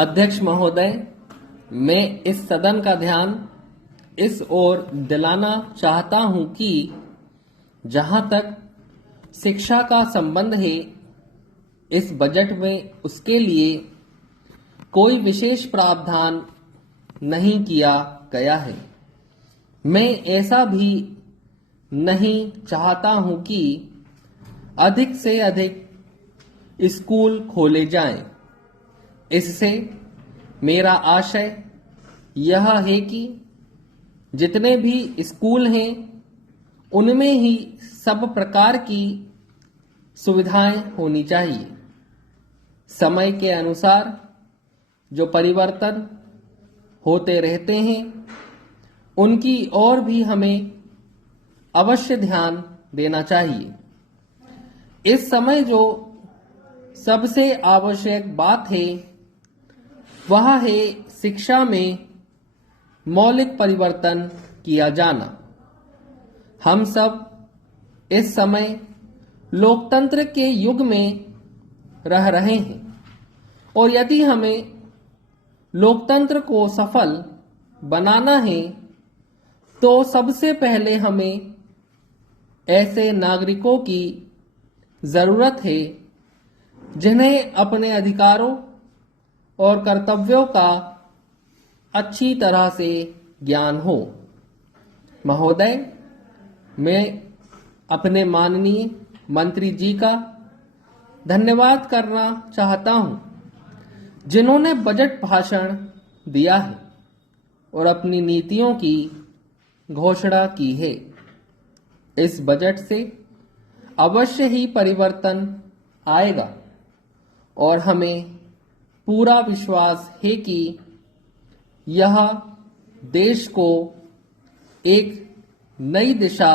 अध्यक्ष महोदय, मैं इस सदन का ध्यान इस ओर दिलाना चाहता हूं कि जहां तक शिक्षा का संबंध है, इस बजट में उसके लिए कोई विशेष प्रावधान नहीं किया गया है। मैं ऐसा भी नहीं चाहता हूं कि अधिक से अधिक स्कूल खोले जाएं। इससे मेरा आशय यह है कि जितने भी स्कूल हैं उनमें ही सब प्रकार की सुविधाएं होनी चाहिए। समय के अनुसार जो परिवर्तन होते रहते हैं उनकी ओर भी हमें अवश्य ध्यान देना चाहिए। इस समय जो सबसे आवश्यक बात है वह है शिक्षा में मौलिक परिवर्तन किया जाना। हम सब इस समय लोकतंत्र के युग में रह रहे हैं और यदि हमें लोकतंत्र को सफल बनाना है तो सबसे पहले हमें ऐसे नागरिकों की जरूरत है जिन्हें अपने अधिकारों और कर्तव्यों का अच्छी तरह से ज्ञान हो। महोदय, मैं अपने माननीय मंत्री जी का धन्यवाद करना चाहता हूं जिन्होंने बजट भाषण दिया है और अपनी नीतियों की घोषणा की है। इस बजट से अवश्य ही परिवर्तन आएगा और हमें पूरा विश्वास है कि यह देश को एक नई दिशा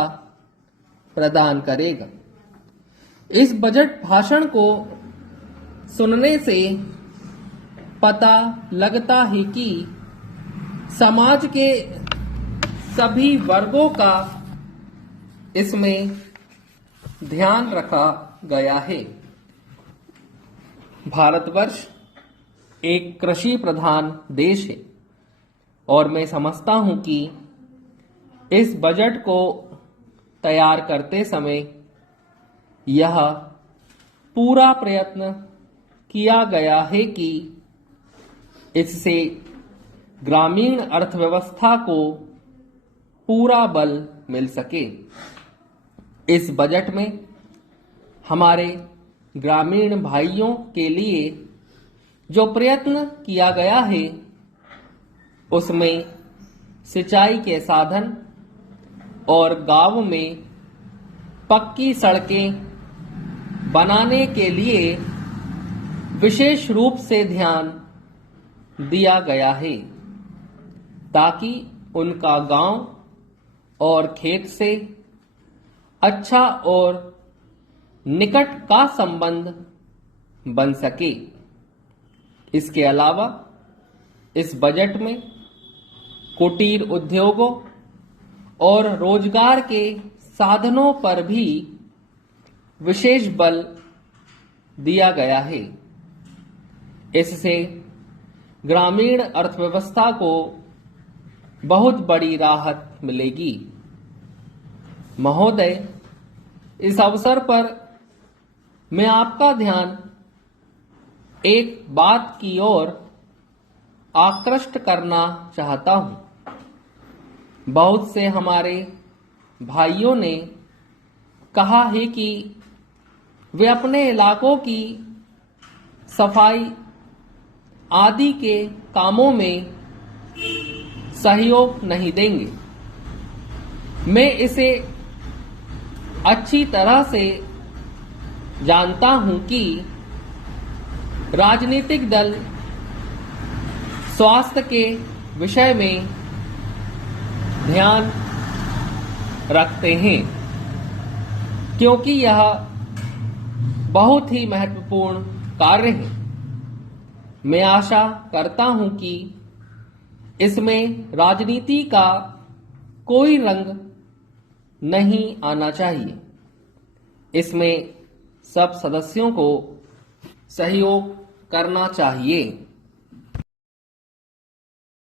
प्रदान करेगा। इस बजट भाषण को सुनने से पता लगता है कि समाज के सभी वर्गों का इसमें ध्यान रखा गया है। भारतवर्ष एक कृषि प्रधान देश है और मैं समझता हूं कि इस बजट को तैयार करते समय यह पूरा प्रयत्न किया गया है कि इससे ग्रामीण अर्थव्यवस्था को पूरा बल मिल सके। इस बजट में हमारे ग्रामीण भाइयों के लिए जो प्रयत्न किया गया है उसमें सिंचाई के साधन और गांव में पक्की सड़कें बनाने के लिए विशेष रूप से ध्यान दिया गया है ताकि उनका गांव और खेत से अच्छा और निकट का संबंध बन सके। इसके अलावा इस बजट में कुटीर उद्योगों और रोजगार के साधनों पर भी विशेष बल दिया गया है। इससे ग्रामीण अर्थव्यवस्था को बहुत बड़ी राहत मिलेगी। महोदय, इस अवसर पर मैं आपका ध्यान एक बात की ओर आकृष्ट करना चाहता हूं। बहुत से हमारे भाइयों ने कहा है कि वे अपने इलाकों की सफाई आदि के कामों में सहयोग नहीं देंगे। मैं इसे अच्छी तरह से जानता हूं कि राजनीतिक दल स्वास्थ्य के विषय में ध्यान रखते हैं क्योंकि यह बहुत ही महत्वपूर्ण कार्य है। मैं आशा करता हूं कि इसमें राजनीति का कोई रंग नहीं आना चाहिए। इसमें सब सदस्यों को सहयोग करना चाहिए।